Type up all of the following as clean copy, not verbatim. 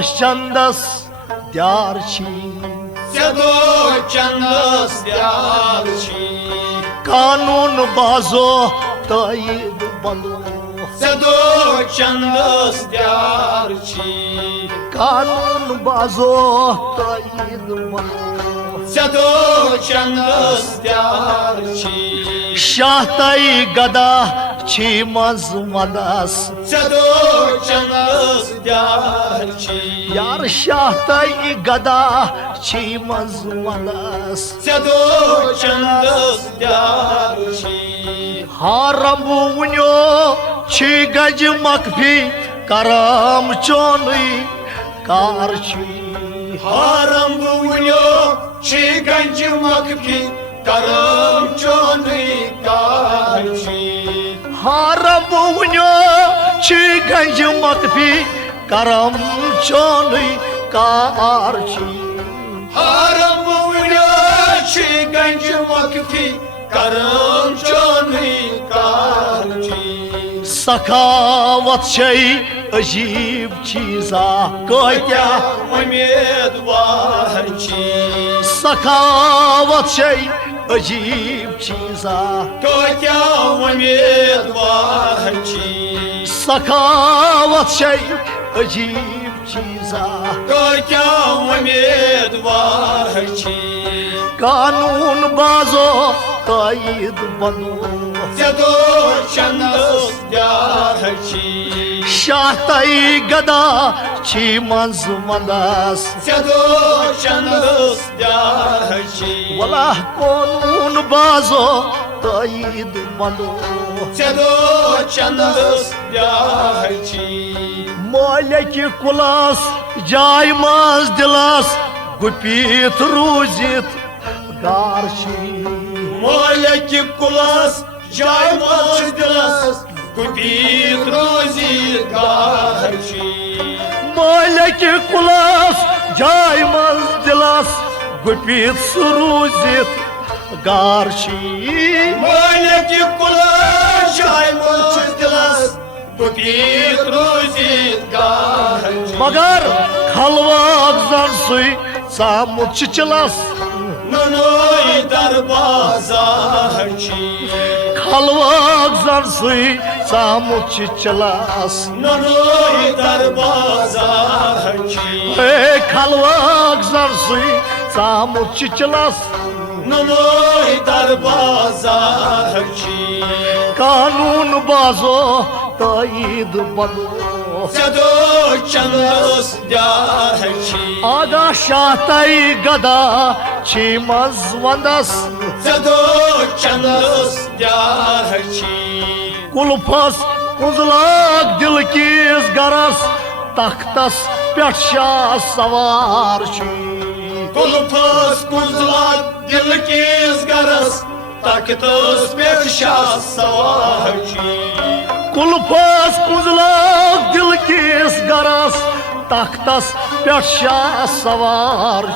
चंदस द्यार चंदस द्यार कानून बाजो तईद बंदो चंदस द्यार कानून बाजो तईद बंदो चंदस द्यार शाह तई गदा छी मज मदस चंदस द्यार यार शाह तई गदा छी मज मदस चंदस द्यार हारम वुन्यो छी गज मकफी करम चोनी कार हारम वुन्यो छी गज मकफी करम चोनी कार हारम वुन्यो छी गज मकफी करम चोनी कार हारम वुन्यो छी गज मकफी करम चोनी कार सखावत शई अजीब चीजा क्या उम्मीदवार सखावत शई अजीब चीजा क्या उम्मीदवार सखावत शई अजीब चीजा क्या उम्मीदवार कानून बाजो तईद बनो चंदस द्यार शाह तई गदा छी मज मदस चंदस द्यार वला कानून बाजो तईद बनो चंदस द्यार मोलक कुलास जाय मज दिलास गुपीत रूजित गार मोलक कुलास जाय मज दिलास गुपीत रूजित गार मोलक कुलास जाय मज दिलास गुपीत रूजित गार मोलक कुलास जाय मज दिलास गुपीत रूजित गार मगर खलवाक जन सुई सामुत चलस ननोई दरबाजार खलवाक जन सुई सामुत चलस ननोई दरबाजार खलवाक जन सुई सामुत चलस ननोई दरबाजार कानून बाजो तईद बनो चंदस द्यार आगा शाह तई गदा छी मज वंदस चंदस द्यार कुल्फस कुजलाक दिल किस गरस तख्तस पेट शाह सवार कुल्फस कुजलाक दिल किस गरस तख्तस पेट शाह सवार कुल्फस कुजलाक दिल किस गरस तख्तस पेट शाह सवार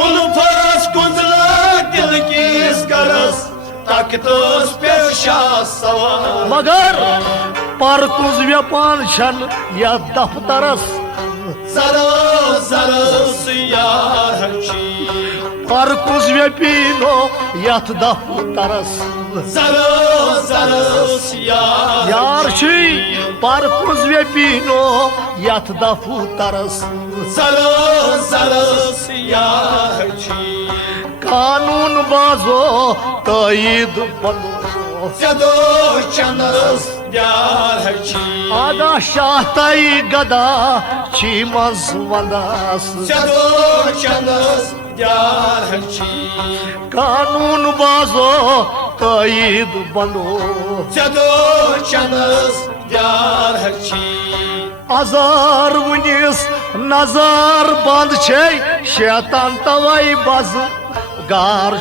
कुल्फस कुजलाक दिल किस गरस तख्तस पेट शाह सवार मगर पर कुज व्यापान छन या दफ्तरस सरस यार पर कुज व्यापीनो यथ दफ्तरस सरस यार पर कुज व्यापीनो यथ दफ्तरस सरस यार कानून बाजो तईद बनो चंदस द्यार आगा शाह तई गदा छी मज वंदस चंदस द्यार कानून बाजो तईद बनो चंदस द्यार अजार वनिस नजर बंद छे शैतान तवई बज गार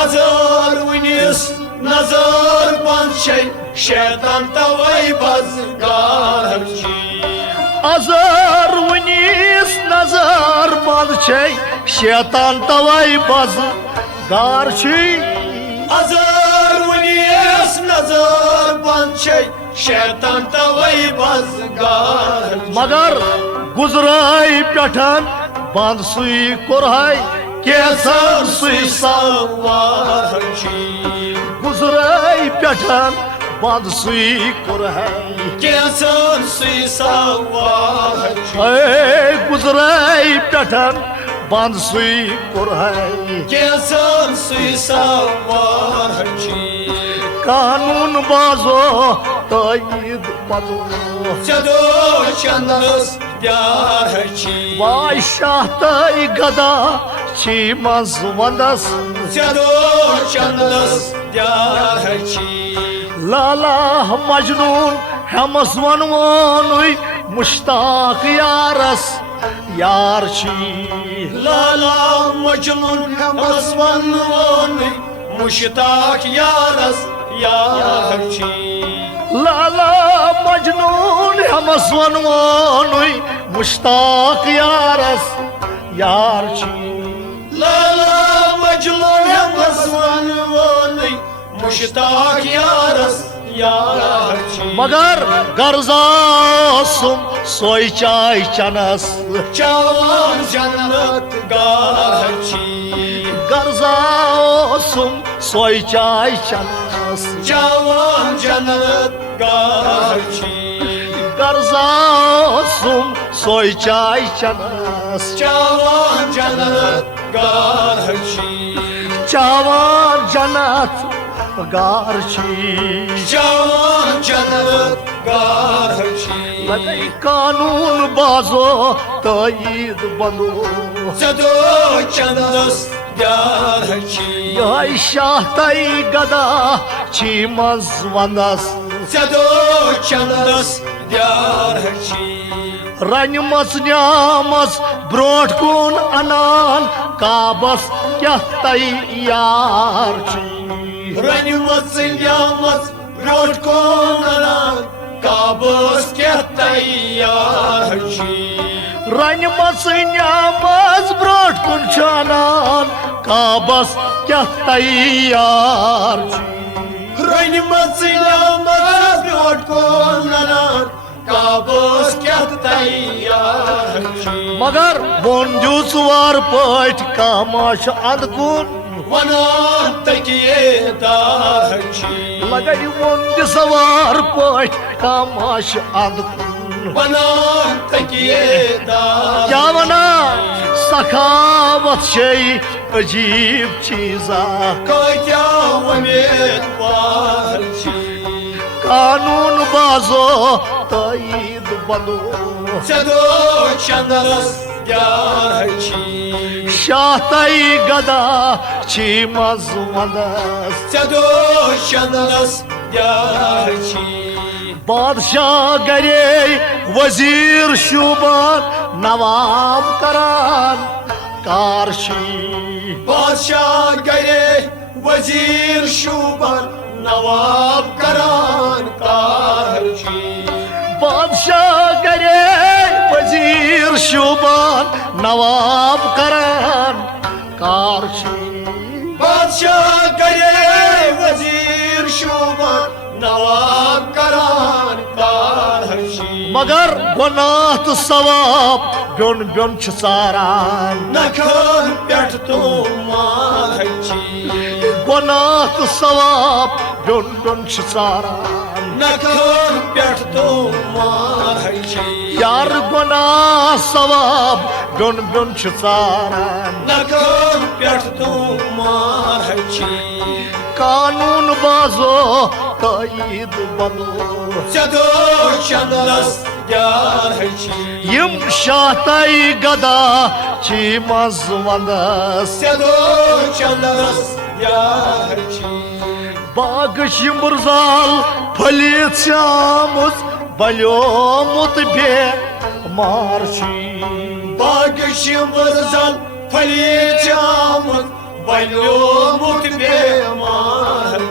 अजार वनिस नजर बंद छे शैतान तवई बज गार अजार वनिस नजर बंद छे शैतान तवई बज गार अजार वनिस नजर बंद छे शैतान तवै बसगार मगर गुजराई पेठन बंद सुई कोरहाई कैसन सुई सवार गुजराई पेठन बंद सुई कोरहाई कैसन सुई सवार गुजराई पेठन बंद सुई कोरहाई कैसन सुई सवार कानून बाजो तईद बदो चदो चंदस द्यार वाय शाह तई गदा छी मज वंदस चदो चंदस द्यार लाला मजनून हमस वनवानुई मुश्ताक यारस यार छी लाला मजनून हमस वनवानुई मुश्ताक यारस यार लाला मजनून हमस वनवानुई मुश्ताक यारस यार छी लाला मजनून हमस वनवानुई मुश्ताक यारस यार मगर गर्जासुम सोई चाय चनस चवान जन्नत गार गर्जासुम सोई चाय चनस जवान जन्नत गार गर्जासुम सोई चाय चनस जवान जन्नत गार चावान जन्नत गार छी जवान जन्नत गार लगई कानून बाजो तईद बंदो चदो चंदस द्यार यह शाह तई गदा छी मज वंदस चदो चंदस द्यार रन मस न्यामस ब्रोट कुन अनान काबस क्या तैयार छी रनमस न्यामस ब्रोट कोन काबस क्या तैयार रन मस न्यामस ब्रोट कुन अनान काबस क्या तैयार छी रनमस न्यामस ब्रोट कोन काबस क्या तैयार मगर बोन जूसवार पट कामाश अंदकुन वनान तकिए दार लगई बोन सवार पट कामाश अंदकुन वनान तकिए दार क्या वना सखावत शई अजीब चीजा क्या उम्मीदवार कानून बाजो तईद बंदो चदो चंदस द्यार शाह तई गदा छी मज वंदस चदो चंदस द्यार बादशाह गरे वजीर शुबान नवाब करान कारशी बादशाह गए वजीर शुबान नवाब करान कारशी बादशाह गरे वजीर शुबान नवाब करान कारशी बादशाह गए वजीर शुबान नवाब करान कारशी मगर गुनाह सवाब ब्योन ब्योन छ सारान नखन पेट तो मार गुनाह सवाब ब्योन ब्योन छ सारान नखन पेट तो मार यार गुनाह सवाब ब्योन ब्योन छ सारान नखन पेट तो मार कानून बाजो तईद बंदो चदो चंदस द्यार यम शाह तई गदा छी मज वंदस चदो चंदस द्यार बाग शिमरजाल फलित श्यामुस बल्योमुत बे मारशी बाग शिमरजाल फलित श्यामुस बल्योमुत बेमार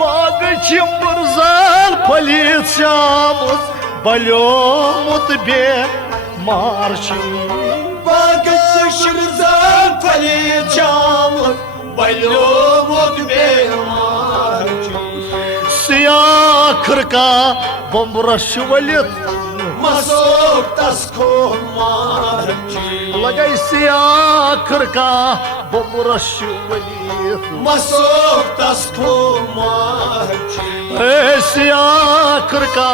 बाग शिमरजाल फलित श्यामुस बल्योमुत बे मारशी बाग शिमरजाल फलित श्यामुस बल्योमुत बेमार सियाह खिरका बम्बरस वलित मसोक तस्को माची लगे सिया खिरका बम्बरस वलित मसोक तस्को माची सिया खिरका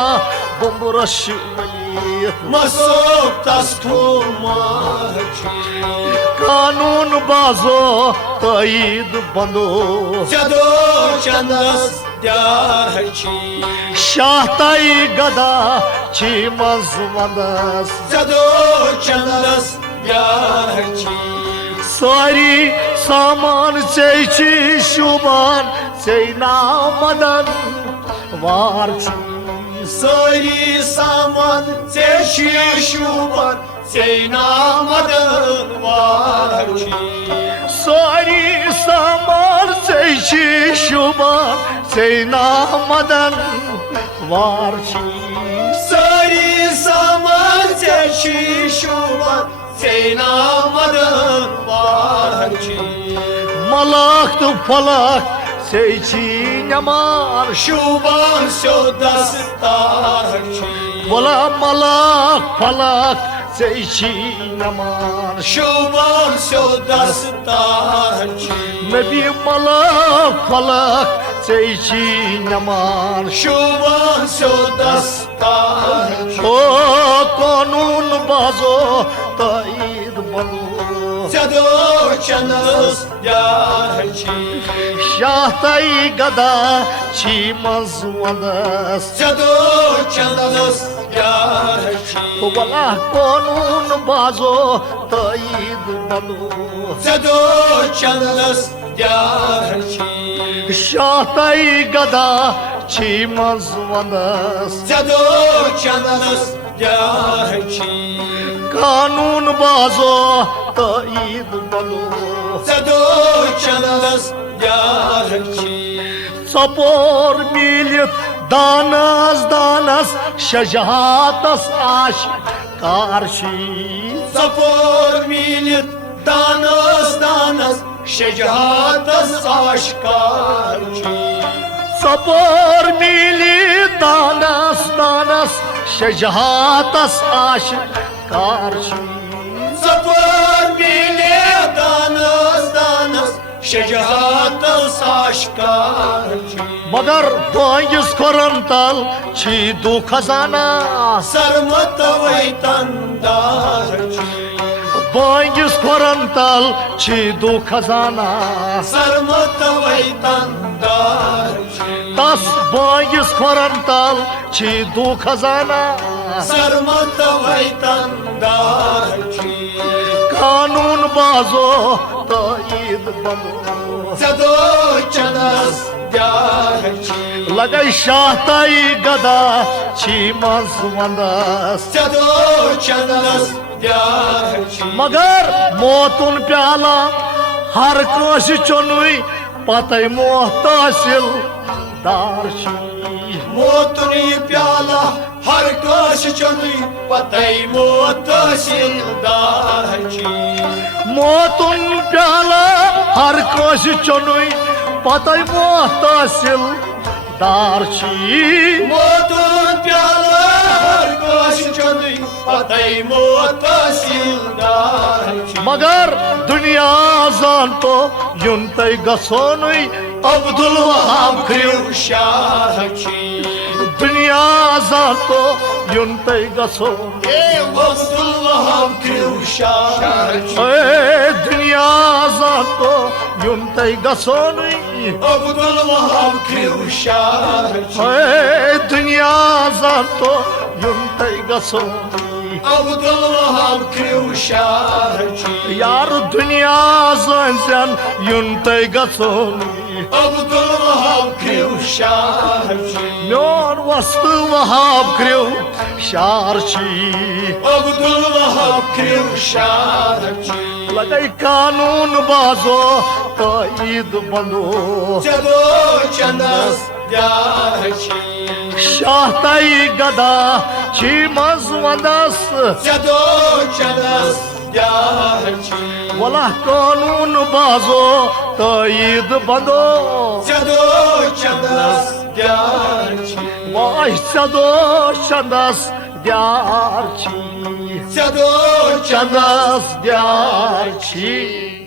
बम्बरस वलित मसोक तस्को माची कानून बाजो तईद बंदो जदो चंदस द्याची शाहताई गदा छी मजवंदस जदो चंदस द्याची सारी सामान चेची शुबान चेना मदन वारची सारी सामान चेशी शुबान चेना मदन वाची सारी सामान चेची शुबान चेना मदन वारची सारी सामान चेशी शुबान चेना मदन वाची मलाख तो फलक चेची नमान शुबान शोदस्ताची बोला मलाख फलक चेची नमान शुबान शोदस्ताची नबी मलाख फलक चेची नमान शुबान शोदस्ताची ओ कानून बाजो तईद बनो जदो चंदस द्याची शाहताई गदा छी मजवंदस जदो चंदस द्याची बोला कानून बाजो तईद बनो जदो चंदस द्याची शाहताई गदा छी मजवंदस जदो चंदस द्याची कानून बाजो तईद बनो जदो चंदस द्याची सपोर मिलित दानस दानस शजातस आश कारशी सपोर मिलित दानस दानस शजातस आशकारची सपोर मिलित दानस दानस शजातस आश कारशी सपोर मिलित दानस दानस शजातस आशकारची मगर बांगिस खोरन तल छी दो खजाना सरमत वैतंदाची बांगिस खोरन तल छी दो खजाना सरमत वैतंदाची तस बांगिस खोरन तल छी दो खजाना सरमत वैतंदाची कानून बाजो तईद बनो जदो चंदस द्याची लगे शाहताई गदा छी मजवंदस जदो चंदस द्याची मगर मोतुन प्याला हर कोश चुनुई पतई मोह तहसील दारशी मोतुनी प्याला हर कोश चुनी पतई मोत तहसीलदारची मोतुन प्याला हर कोश चुनुई पतई मोह तहसील दारशी मोतुन प्याला हर कोश चुनी पतई मोत तहसीलदारची मगर दुनिया जानतो युन तई गसोनुई अब्दुल वहाब खियो शाहची दुनिया जानतो युन तई गसोनुई अब्दुल वहाब शाहची दुनिया जानतो युन तई गसोनुई अब्दुल वहाब शाहची दुनिया जानतो युन तई गसोनुई अब्दुल वहाब शाहची यार दुनिया जानसन युन तई गसोनुई अब्दुल वहाब शाहची म्योन वस्त वहाब क्रियो शारची अब्दुल वहाब शाहची लगई कानून बाजो तईद बंदो जदो चंदस द्याची शाहताई गदा छी मजवंदस जदो चंदस द्याची वला कानून बाजो तईद बंदो जदो चंदस द्याची Maşçadoşçanas diyarçi Çadoçandas Çanas diyarçi